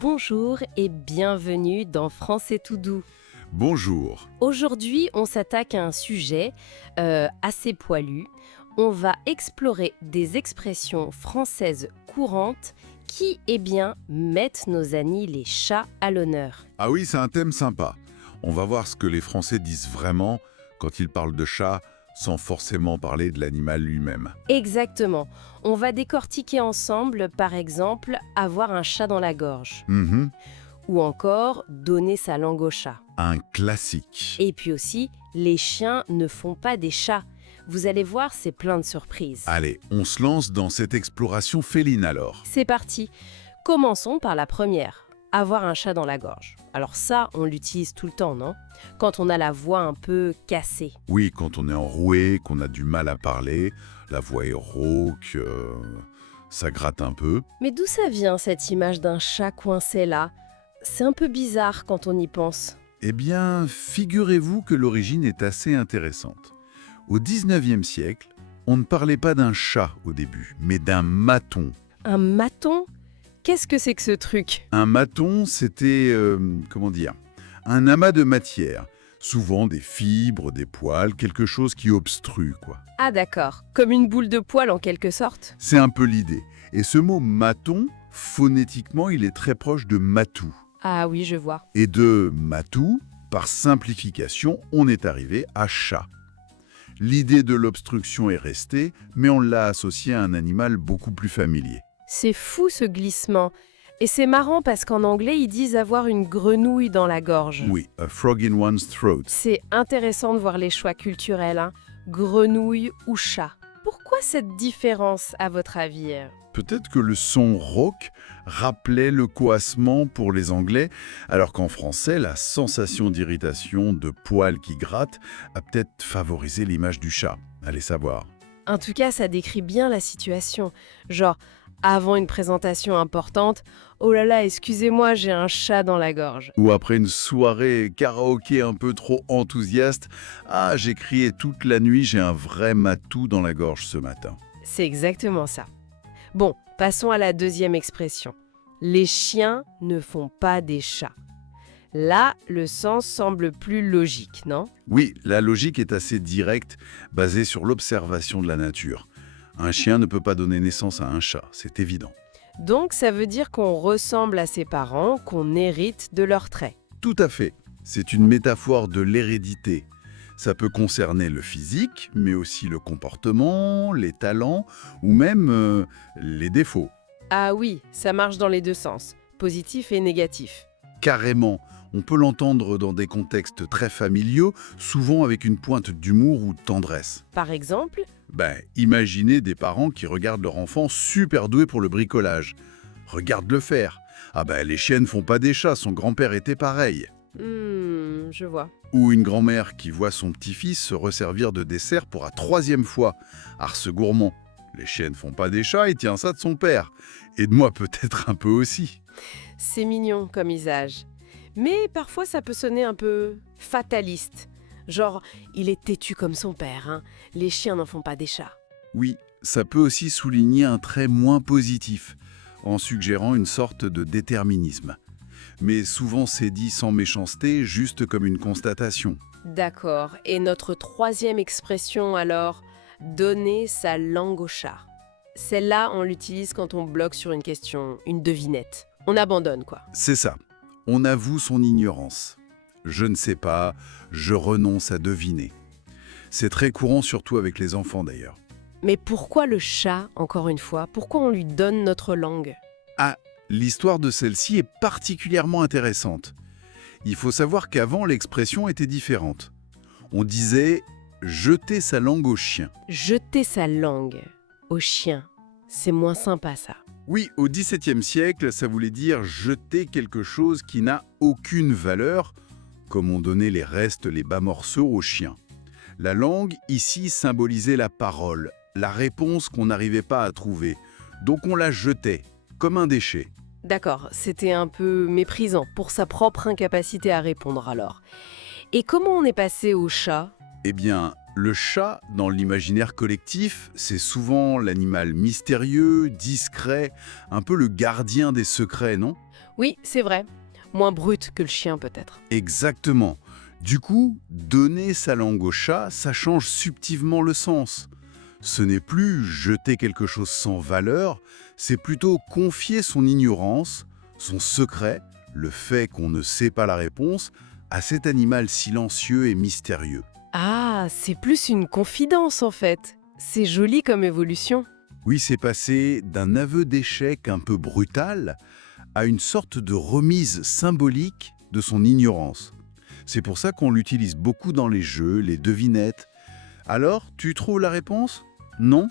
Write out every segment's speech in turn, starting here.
Bonjour et bienvenue dans Français tout doux. Bonjour. Aujourd'hui, on s'attaque à un sujet assez poilu. On va explorer des expressions françaises courantes qui, mettent nos amis les chats à l'honneur. Ah oui, c'est un thème sympa. On va voir ce que les Français disent vraiment quand ils parlent de chat sans forcément parler de l'animal lui-même. Exactement. On va décortiquer ensemble, par exemple, avoir un chat dans la gorge. Ou encore, donner sa langue au chat. Un classique. Et puis aussi, les chiens ne font pas des chats. Vous allez voir, c'est plein de surprises. Allez, on se lance dans cette exploration féline alors. C'est parti. Commençons par la première. Avoir un chat dans la gorge. Alors ça, on l'utilise tout le temps, non? Quand on a la voix un peu cassée. Oui, quand on est enroué, qu'on a du mal à parler, la voix est rauque, ça gratte un peu. Mais d'où ça vient cette image d'un chat coincé là? C'est un peu bizarre quand on y pense. Eh bien, figurez-vous que l'origine est assez intéressante. Au 19e siècle, on ne parlait pas d'un chat au début, mais d'un maton. Un maton? Qu'est-ce que c'est que ce truc? Un maton, c'était, un amas de matière. Souvent des fibres, des poils, quelque chose qui obstrue, quoi. Ah d'accord, comme une boule de poil en quelque sorte. C'est un peu l'idée. Et ce mot maton, phonétiquement, il est très proche de matou. Ah oui, je vois. Et de matou, par simplification, on est arrivé à chat. L'idée de l'obstruction est restée, mais on l'a associée à un animal beaucoup plus familier. C'est fou ce glissement. Et c'est marrant parce qu'en anglais, ils disent avoir une grenouille dans la gorge. Oui, a frog in one's throat. C'est intéressant de voir les choix culturels, hein. Grenouille ou chat. Pourquoi cette différence, à votre avis? Peut-être que le son rauque rappelait le coassement pour les Anglais, alors qu'en français, la sensation d'irritation, de poils qui grattent, a peut-être favorisé l'image du chat. Allez savoir. En tout cas, ça décrit bien la situation. Genre, avant une présentation importante, oh là là, excusez-moi, j'ai un chat dans la gorge. Ou après une soirée karaoké un peu trop enthousiaste, ah, j'ai crié toute la nuit, j'ai un vrai matou dans la gorge ce matin. C'est exactement ça. Bon, passons à la deuxième expression. Les chiens ne font pas des chats. Là, le sens semble plus logique, non? Oui, la logique est assez directe, basée sur l'observation de la nature. Un chien ne peut pas donner naissance à un chat, c'est évident. Donc, ça veut dire qu'on ressemble à ses parents, qu'on hérite de leurs traits. Tout à fait. C'est une métaphore de l'hérédité. Ça peut concerner le physique, mais aussi le comportement, les talents ou même les défauts. Ah oui, ça marche dans les deux sens, positif et négatif. Carrément, on peut l'entendre dans des contextes très familiaux, souvent avec une pointe d'humour ou de tendresse. Par exemple, Imaginez des parents qui regardent leur enfant super doué pour le bricolage. Regarde-le faire. Ah les chiens ne font pas des chats, son grand-père était pareil. je vois. Ou une grand-mère qui voit son petit-fils se resservir de dessert pour la 3e fois. Ce gourmand. Les chiens ne font pas des chats, il tient ça de son père. Et de moi peut-être un peu aussi. C'est mignon comme usage. Mais parfois ça peut sonner un peu fataliste. Genre, il est têtu comme son père, hein. Les chiens n'en font pas des chats. Oui, ça peut aussi souligner un trait moins positif, en suggérant une sorte de déterminisme. Mais souvent c'est dit sans méchanceté, juste comme une constatation. D'accord. Et notre troisième expression alors, donner sa langue au chat. Celle-là, on l'utilise quand on bloque sur une question, une devinette. On abandonne, quoi. C'est ça. On avoue son ignorance. Je ne sais pas, je renonce à deviner. C'est très courant, surtout avec les enfants d'ailleurs. Mais pourquoi le chat, encore une fois? Pourquoi on lui donne notre langue? Ah, l'histoire de celle-ci est particulièrement intéressante. Il faut savoir qu'avant, l'expression était différente. On disait « jeter sa langue au chien ». Jeter sa langue au chien, c'est moins sympa ça. Oui, au XVIIe siècle, ça voulait dire jeter quelque chose qui n'a aucune valeur, comme on donnait les restes, les bas morceaux aux chiens. La langue, ici, symbolisait la parole, la réponse qu'on n'arrivait pas à trouver. Donc on la jetait, comme un déchet. D'accord, c'était un peu méprisant pour sa propre incapacité à répondre alors. Et comment on est passé au chat? Eh bien, Le chat, dans l'imaginaire collectif, c'est souvent l'animal mystérieux, discret, un peu le gardien des secrets, non? Oui, c'est vrai. Moins brut que le chien peut-être. Exactement. Du coup, donner sa langue au chat, ça change subtilement le sens. Ce n'est plus jeter quelque chose sans valeur, c'est plutôt confier son ignorance, son secret, le fait qu'on ne sait pas la réponse, à cet animal silencieux et mystérieux. Ah, c'est plus une confidence en fait. C'est joli comme évolution. Oui, c'est passé d'un aveu d'échec un peu brutal à une sorte de remise symbolique de son ignorance. C'est pour ça qu'on l'utilise beaucoup dans les jeux, les devinettes. Alors, tu trouves la réponse? Non?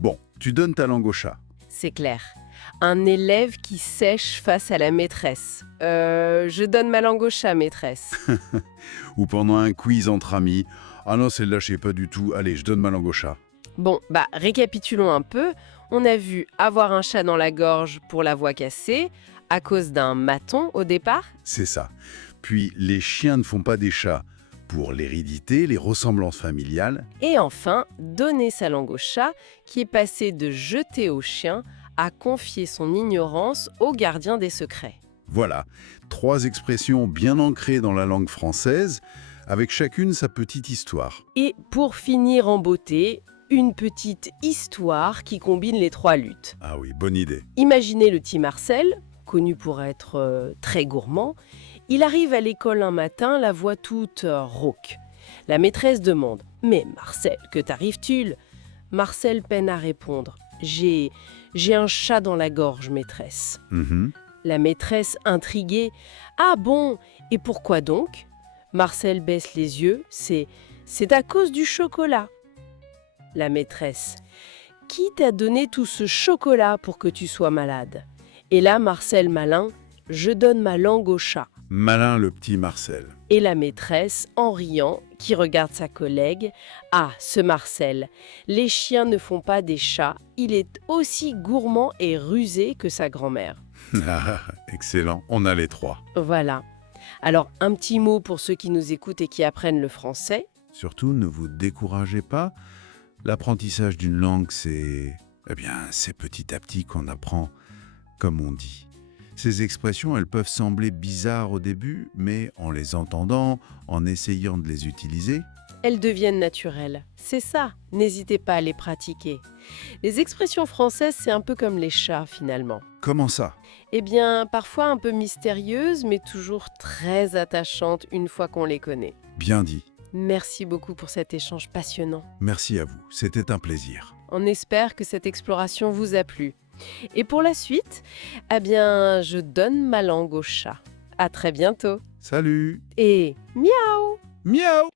Bon, tu donnes ta langue au chat. C'est clair. Un élève qui sèche face à la maîtresse. Je donne ma langue au chat, maîtresse. Ou pendant un quiz entre amis. Ah non, celle-là, je sais pas du tout. Allez, je donne ma langue au chat. Bon, récapitulons un peu. On a vu avoir un chat dans la gorge pour la voix cassée, à cause d'un maton au départ. C'est ça. Puis, les chiens ne font pas des chats pour l'hérédité, les ressemblances familiales. Et enfin, donner sa langue au chat, qui est passé de jeter au chien à confier son ignorance au gardien des secrets. Voilà, 3 expressions bien ancrées dans la langue française, avec chacune sa petite histoire. Et pour finir en beauté, une petite histoire qui combine les 3 luttes. Ah oui, bonne idée. Imaginez le petit Marcel, connu pour être très gourmand. Il arrive à l'école un matin, la voix toute rauque. La maîtresse demande « Mais Marcel, que t'arrive-t-il » Marcel peine à répondre « J'ai un chat dans la gorge, maîtresse. » La maîtresse intriguée « Ah bon, et pourquoi donc ?» Marcel baisse les yeux « C'est à cause du chocolat. » La maîtresse « Qui t'a donné tout ce chocolat pour que tu sois malade ?» Et là, Marcel malin « Je donne ma langue au chat. » Malin le petit Marcel. Et la maîtresse, en riant, qui regarde sa collègue « Ah, ce Marcel, les chiens ne font pas des chats, il est aussi gourmand et rusé que sa grand-mère. » Excellent, on a les 3. Voilà. Alors, un petit mot pour ceux qui nous écoutent et qui apprennent le français. Surtout, ne vous découragez pas. L'apprentissage d'une langue, c'est petit à petit qu'on apprend, comme on dit. Ces expressions, elles peuvent sembler bizarres au début, mais en les entendant, en essayant de les utiliser, Elles deviennent naturelles. C'est ça, n'hésitez pas à les pratiquer. Les expressions françaises, c'est un peu comme les chats finalement. comment ça? Eh bien, parfois un peu mystérieuses, mais toujours très attachantes une fois qu'on les connaît. Bien dit. Merci beaucoup pour cet échange passionnant. Merci à vous, c'était un plaisir. On espère que cette exploration vous a plu. Et pour la suite, je donne ma langue au chat. À très bientôt. Salut! Et miaou! Miaou!